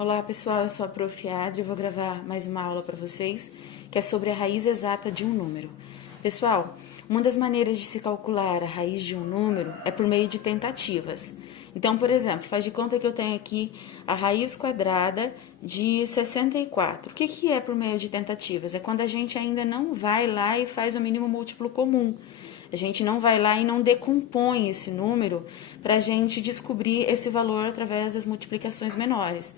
Olá pessoal, eu sou a Prof. Adri e vou gravar mais uma aula para vocês que é sobre a raiz exata de um número. Pessoal, uma das maneiras de se calcular a raiz de um número é por meio de tentativas. Então, por exemplo, faz de conta que eu tenho aqui a raiz quadrada de 64. O que é por meio de tentativas? É quando a gente ainda não vai lá e faz o mínimo múltiplo comum. A gente não vai lá e não decompõe esse número para a gente descobrir esse valor através das multiplicações menores.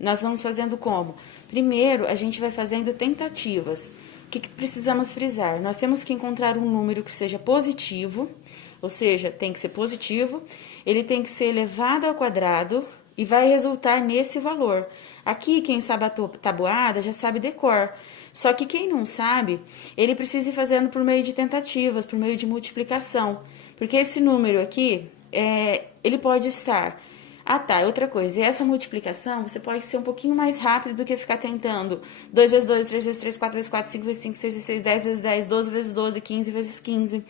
Nós vamos fazendo como? Primeiro, a gente vai fazendo tentativas. O que precisamos frisar? Nós temos que encontrar um número que seja positivo, ou seja, tem que ser positivo, ele tem que ser elevado ao quadrado e vai resultar nesse valor. Aqui, quem sabe a tabuada já sabe decor. Só que quem não sabe, ele precisa ir fazendo por meio de tentativas, por meio de multiplicação. Porque esse número aqui, ele pode estar... Ah, tá, outra coisa, e essa multiplicação, você pode ser um pouquinho mais rápido do que ficar tentando 2 vezes 2, 3 vezes 3, 4 vezes 4, 5 vezes 5, 6 vezes 6, 10 vezes 10, 12 vezes 12, 15 vezes 15.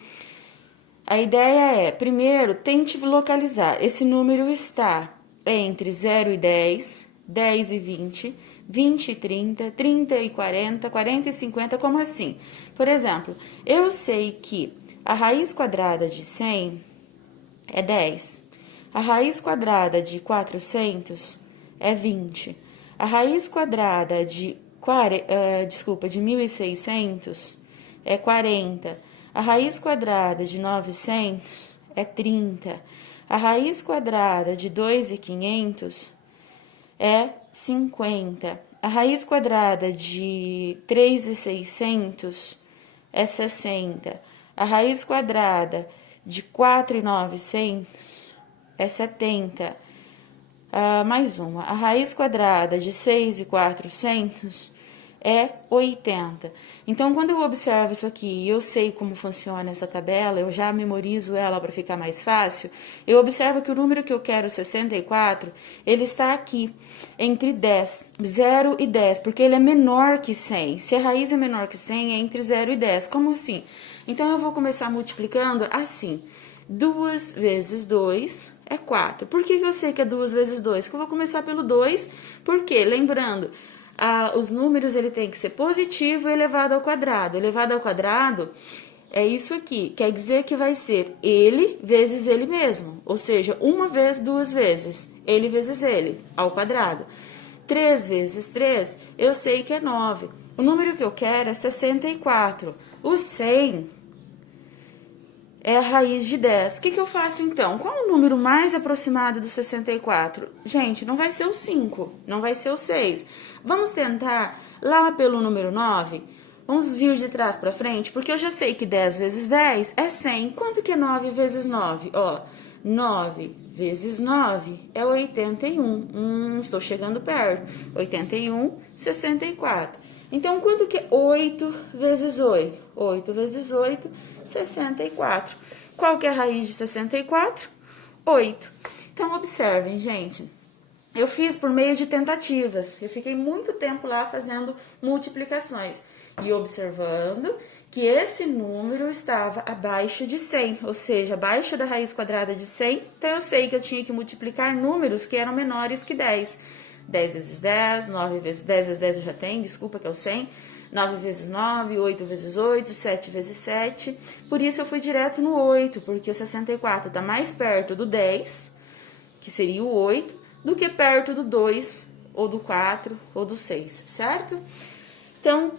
A ideia é, primeiro, tente localizar. Esse número está entre 0 e 10, 10 e 20, 20 e 30, 30 e 40, 40 e 50, como assim? Por exemplo, eu sei que a raiz quadrada de 100 é 10. A raiz quadrada de 400 é 20. A raiz quadrada de 1.600 é 40. A raiz quadrada de 900 é 30. A raiz quadrada de 2.500 é 50. A raiz quadrada de 3.600 é 60. A raiz quadrada de 4.900 é 70. Mais uma. A raiz quadrada de 6.400 é 80. Então, quando eu observo isso aqui e eu sei como funciona essa tabela, eu já memorizo ela para ficar mais fácil, eu observo que o número que eu quero, 64, ele está aqui, entre 10, 0 e 10, porque ele é menor que 100. Se a raiz é menor que 100, é entre 0 e 10. Como assim? Então, eu vou começar multiplicando assim. 2 vezes 2 é 4. Por que eu sei que é 2 vezes 2? Que eu vou começar pelo 2, porque, lembrando, os números ele tem que ser positivo e elevado ao quadrado. Elevado ao quadrado é isso aqui, quer dizer que vai ser ele vezes ele mesmo, ou seja, uma vez, duas vezes, ele vezes ele, ao quadrado. 3 vezes 3, eu sei que é 9. O número que eu quero é 64. O 100... é a raiz de 10. O que eu faço então? Qual o número mais aproximado do 64? Gente, não vai ser o 5, não vai ser o 6. Vamos tentar lá pelo número 9? Vamos vir de trás para frente, porque eu já sei que 10 vezes 10 é 100. Quanto que é 9 vezes 9? Ó, 9 vezes 9 é 81. Estou chegando perto. 81, 64. Então, quanto que é 8 vezes 8? 8 vezes 8, 64. Qual que é a raiz de 64? 8. Então, observem, gente. Eu fiz por meio de tentativas. Eu fiquei muito tempo lá fazendo multiplicações e observando que esse número estava abaixo de 100, ou seja, abaixo da raiz quadrada de 100. Então, eu sei que eu tinha que multiplicar números que eram menores que 10. 10 vezes 10, 9 vezes 10 vezes 10 eu já tenho, desculpa, que é o 100. 9 vezes 9, 8 vezes 8, 7 vezes 7. Por isso eu fui direto no 8, porque o 64 está mais perto do 10, que seria o 8, do que perto do 2, ou do 4, ou do 6, certo? Então,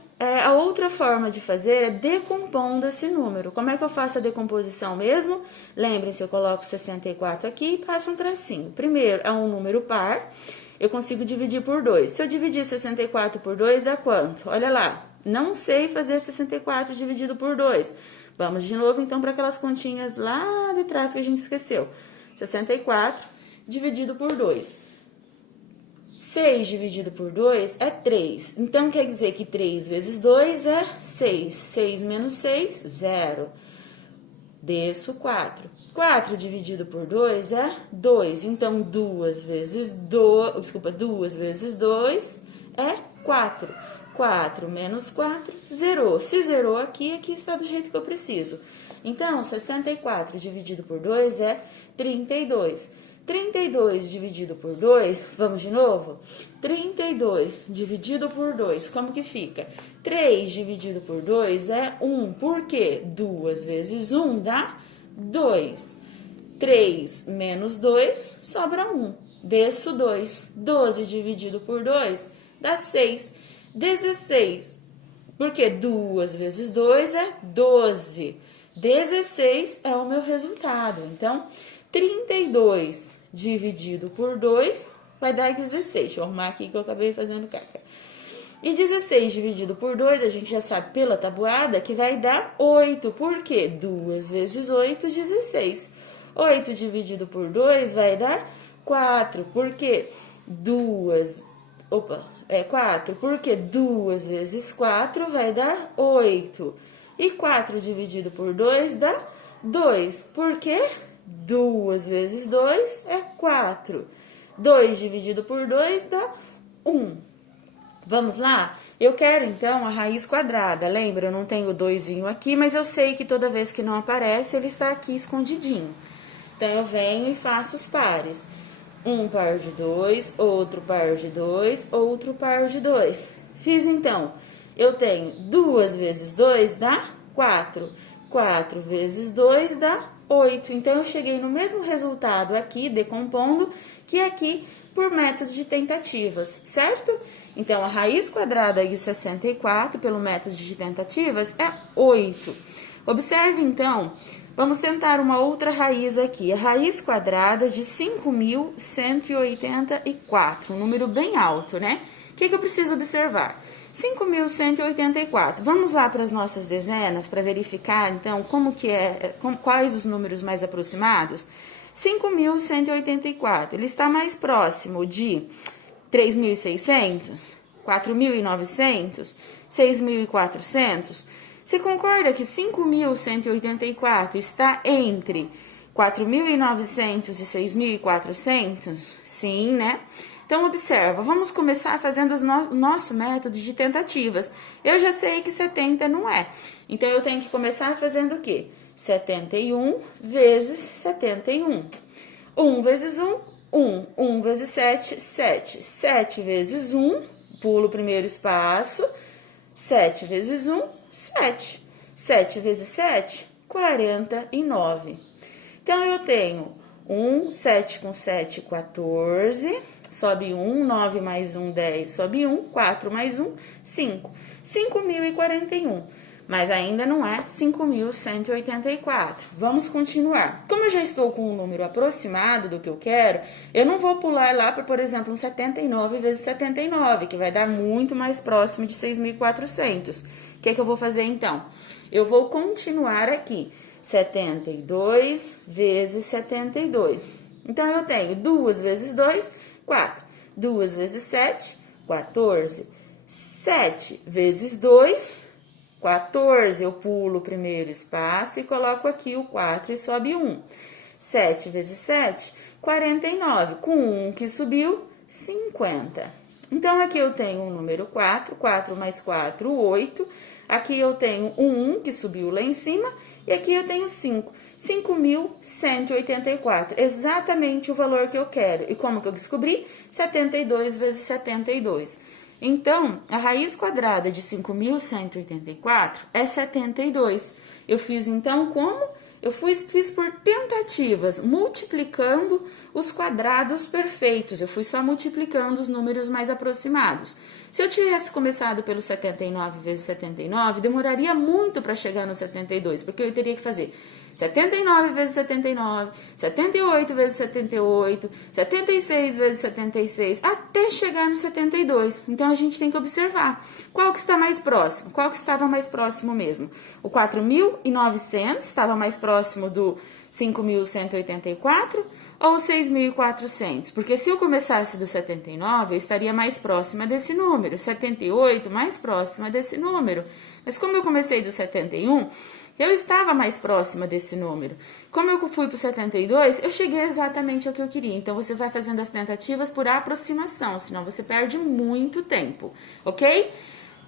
a outra forma de fazer é decompondo esse número. Como é que eu faço a decomposição mesmo? Lembrem-se, eu coloco 64 aqui e passo um tracinho. Primeiro, é um número par, eu consigo dividir por 2. Se eu dividir 64 por 2, dá quanto? Olha lá, não sei fazer 64 dividido por 2. Vamos de novo, então, para aquelas continhas lá de trás que a gente esqueceu. 64 dividido por 2. 6 dividido por 2 é 3. Então, quer dizer que 3 vezes 2 é 6. 6 menos 6, 0. Desço 4. 4 dividido por 2 é 2. Então, 2 vezes 2 é 4. 4 menos 4, zerou. Se zerou aqui, aqui está do jeito que eu preciso. Então, 64 dividido por 2 é 32. 32 dividido por 2, vamos de novo? 32 dividido por 2, como que fica? 3 dividido por 2 é 1, por quê? 2 vezes 1 dá 2. 3 menos 2, sobra 1. Desço 2. 12 dividido por 2 dá 6. 16, porque 2 vezes 2 é 12. 16 é o meu resultado. Então, 32 dividido por 2 vai dar 16. Deixa eu arrumar aqui que eu acabei fazendo caca. E 16 dividido por 2, a gente já sabe pela tabuada que vai dar 8. Por quê? 2 vezes 8, 16. 8 dividido por 2 vai dar 4. Por quê? 4. Porque 2 vezes 4 vai dar 8. E 4 dividido por 2 dá 2. Por quê? 2 vezes 2 é 4. 2 dividido por 2 dá 1. Vamos lá? Eu quero, então, a raiz quadrada. Lembra? Eu não tenho o 2zinho aqui, mas eu sei que toda vez que não aparece, ele está aqui escondidinho. Então, eu venho e faço os pares. Um par de 2, outro par de 2, outro par de 2. Fiz, então. Eu tenho 2 vezes 2 dá 4. 4 vezes 2 dá 8. Então, eu cheguei no mesmo resultado aqui, decompondo, que aqui por método de tentativas, certo? Então, a raiz quadrada de 64, pelo método de tentativas, é 8. Observe, então, vamos tentar uma outra raiz aqui. A raiz quadrada de 5.184, um número bem alto, né? O que eu preciso observar? 5.184. Vamos lá para as nossas dezenas para verificar, então, quais os números mais aproximados? 5.184, ele está mais próximo de 3.600, 4.900, 6.400. Você concorda que 5.184 está entre 4.900 e 6.400? Sim, né? Então, observa, vamos começar fazendo o nosso método de tentativas. Eu já sei que 70 não é. Então, eu tenho que começar fazendo o quê? 71 vezes 71. 1 vezes 1, 1. 1 vezes 7, 7. 7 vezes 1, pulo o primeiro espaço. 7 vezes 1, 7. 7 vezes 7, 49. Então, eu tenho 1, 7 com 7, 14. Sobe 1, 9 mais 1, 10. Sobe 1, 4 mais 1, 5. 5.041. Mas ainda não é 5.184. Vamos continuar. Como eu já estou com um número aproximado do que eu quero, eu não vou pular lá para, por exemplo, um 79 vezes 79, que vai dar muito mais próximo de 6.400. O que eu vou fazer, então? Eu vou continuar aqui. 72 vezes 72. Então, eu tenho 2 vezes 2, 4. 2 vezes 7, 14. 7 vezes 2, 14, eu pulo o primeiro espaço e coloco aqui o 4 e sobe 1. 7 vezes 7, 49. Com 1 que subiu, 50. Então, aqui eu tenho o número 4, 4 mais 4, 8. Aqui eu tenho um 1 que subiu lá em cima e aqui eu tenho 5. 5.184, exatamente o valor que eu quero. E como que eu descobri? 72 vezes 72. Então, a raiz quadrada de 5.184 é 72. Eu fiz, então, como? Eu fiz por tentativas, multiplicando os quadrados perfeitos. Eu fui só multiplicando os números mais aproximados. Se eu tivesse começado pelo 79 vezes 79, demoraria muito para chegar no 72, porque eu teria que fazer 79 vezes 79, 78 vezes 78, 76 vezes 76, até chegar no 72. Então, a gente tem que observar qual que está mais próximo, qual que estava mais próximo mesmo. O 4.900 estava mais próximo do 5.184 ou 6.400? Porque se eu começasse do 79, eu estaria mais próxima desse número, 78 mais próxima desse número. Mas como eu comecei do 71, eu estava mais próxima desse número. Como eu fui para o 72, eu cheguei exatamente ao que eu queria. Então, você vai fazendo as tentativas por aproximação, senão você perde muito tempo, ok?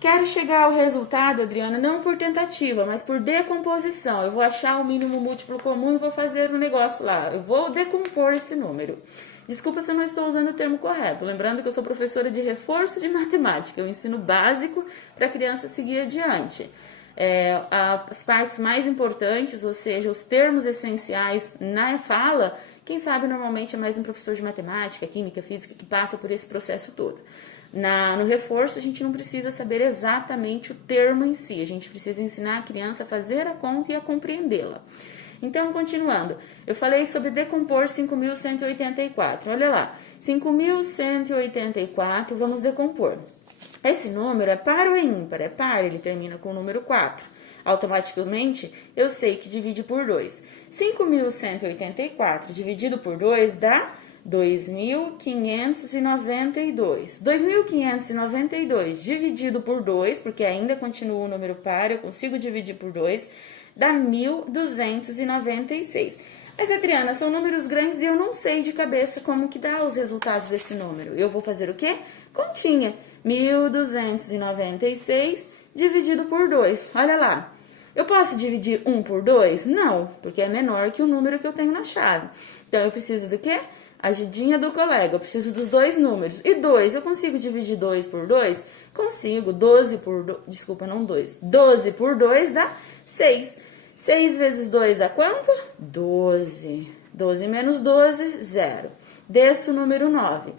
Quero chegar ao resultado, Adriana, não por tentativa, mas por decomposição. Eu vou achar o mínimo múltiplo comum e vou fazer um negócio lá. Eu vou decompor esse número. Desculpa se eu não estou usando o termo correto. Lembrando que eu sou professora de reforço de matemática. Eu ensino básico para a criança seguir adiante. As partes mais importantes, ou seja, os termos essenciais na fala, quem sabe normalmente é mais um professor de matemática, química, física, que passa por esse processo todo. No reforço, a gente não precisa saber exatamente o termo em si, a gente precisa ensinar a criança a fazer a conta e a compreendê-la. Então, continuando, eu falei sobre decompor 5.184. Olha lá, 5.184, vamos decompor. Esse número é par ou é ímpar? É par, ele termina com o número 4. Automaticamente, eu sei que divide por 2. 5.184 dividido por 2 dá 2.592. 2.592 dividido por 2, porque ainda continua o número par, eu consigo dividir por 2, dá 1.296. Mas, Adriana, são números grandes e eu não sei de cabeça como que dá os resultados desse número. Eu vou fazer o quê? Continha. 1.296 dividido por 2. Olha lá. Eu posso dividir 1 por 2? Não, porque é menor que o número que eu tenho na chave. Então, eu preciso do quê? Ajudinha do colega. Eu preciso dos dois números. E 2, eu consigo dividir 2 por 2? Consigo. 12 por 2... Desculpa, não 2. 12 por 2 dá 6. 6 vezes 2 dá quanto? 12. 12 menos 12, 0. Desço o número 9.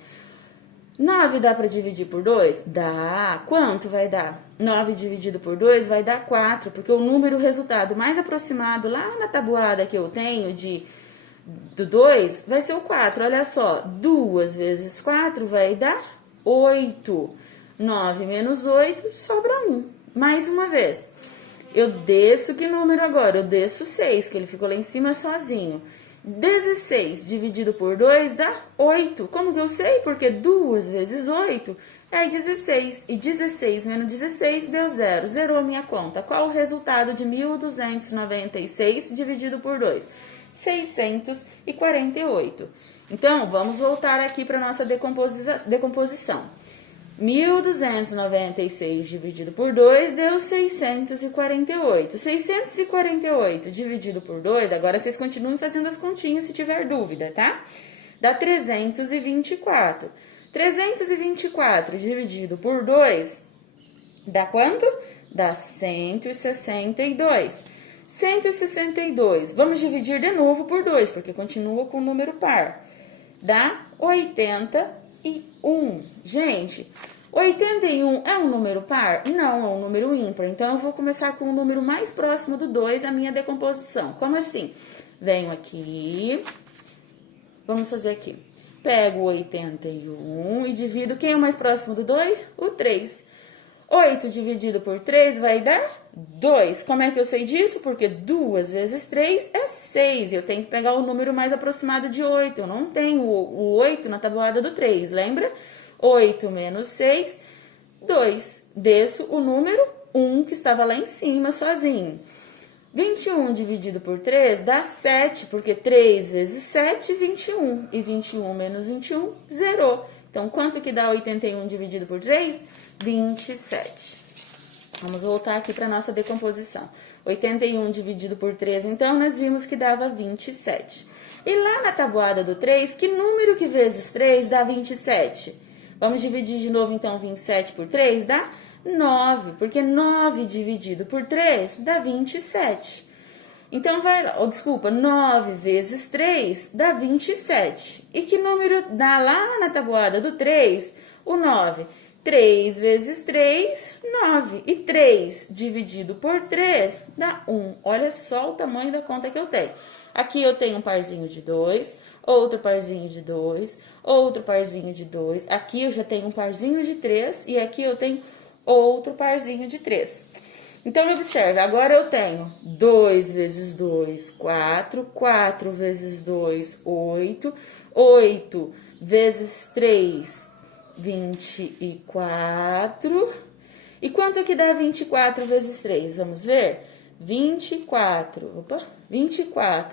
9 dá para dividir por 2? Dá. Quanto vai dar? 9 dividido por 2 vai dar 4, porque o número resultado mais aproximado lá na tabuada que eu tenho do 2 vai ser o 4. Olha só, 2 vezes 4 vai dar 8. 9 menos 8 sobra 1. Mais uma vez. Eu desço que número agora? Eu desço 6, que ele ficou lá em cima sozinho. 16 dividido por 2 dá 8. Como que eu sei? Porque 2 vezes 8 é 16. E 16 menos 16 deu 0. Zerou a minha conta. Qual o resultado de 1.296 dividido por 2? 648. Então, vamos voltar aqui para a nossa decomposição. 1.296 dividido por 2 deu 648. 648 dividido por 2, agora vocês continuem fazendo as continhas se tiver dúvida, tá? Dá 324. 324 dividido por 2 dá quanto? Dá 162. 162, vamos dividir de novo por 2, porque continua com o número par. Dá 81. Gente, 81 é um número par? Não, é um número ímpar. Então, eu vou começar com o número mais próximo do 2, a minha decomposição. Como assim? Venho aqui, vamos fazer aqui. Pego 81 e divido, quem é o mais próximo do 2? O 3. 8 dividido por 3 vai dar 2. Como é que eu sei disso? Porque 2 vezes 3 é 6. Eu tenho que pegar o número mais aproximado de 8. Eu não tenho o 8 na tabuada do 3, lembra? 8 menos 6, 2. Desço o número 1 que estava lá em cima sozinho. 21 dividido por 3 dá 7, porque 3 vezes 7, 21. E 21 menos 21, zerou. Então, quanto que dá 81 dividido por 3? 27. Vamos voltar aqui para a nossa decomposição. 81 dividido por 3, então, nós vimos que dava 27. E lá na tabuada do 3, que número que vezes 3 dá 27? Vamos dividir de novo, então, 27 por 3 dá 9, porque 9 dividido por 3 dá 27. Então, vai lá, desculpa, 9 vezes 3 dá 27. E que número dá lá na tabuada do 3? O 9. 3 vezes 3, 9. E 3 dividido por 3 dá 1. Olha só o tamanho da conta que eu tenho. Aqui eu tenho um parzinho de 2, outro parzinho de 2, outro parzinho de 2. Aqui eu já tenho um parzinho de 3 e aqui eu tenho outro parzinho de 3. Então, observe, agora eu tenho 2 vezes 2, 4, 4 vezes 2, 8, 8 vezes 3, 24. E quanto que dá 24 vezes 3? Vamos ver? 24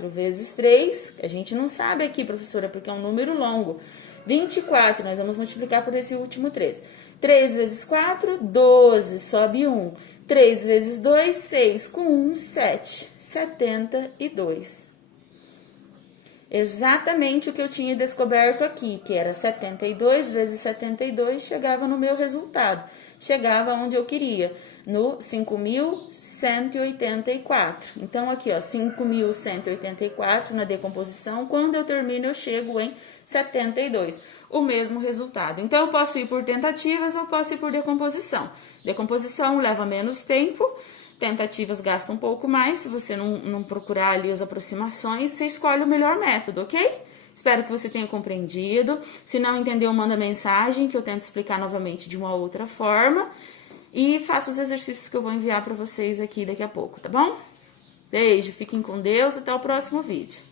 vezes 3, a gente não sabe aqui, professora, porque é um número longo. 24, nós vamos multiplicar por esse último 3. 3 vezes 4, 12, sobe 1. 3 vezes 2, 6, com 1, 7. 72. Exatamente o que eu tinha descoberto aqui, que era 72 vezes 72, chegava no meu resultado. Chegava onde eu queria, no 5.184. Então, aqui, ó, 5.184 na decomposição. Quando eu termino, eu chego em 72. O mesmo resultado. Então, eu posso ir por tentativas ou posso ir por decomposição. Decomposição leva menos tempo, tentativas gastam um pouco mais. Se você não procurar ali as aproximações, você escolhe o melhor método, ok? Espero que você tenha compreendido. Se não entendeu, manda mensagem que eu tento explicar novamente de uma outra forma. E faça os exercícios que eu vou enviar para vocês aqui daqui a pouco, tá bom? Beijo, fiquem com Deus, até o próximo vídeo.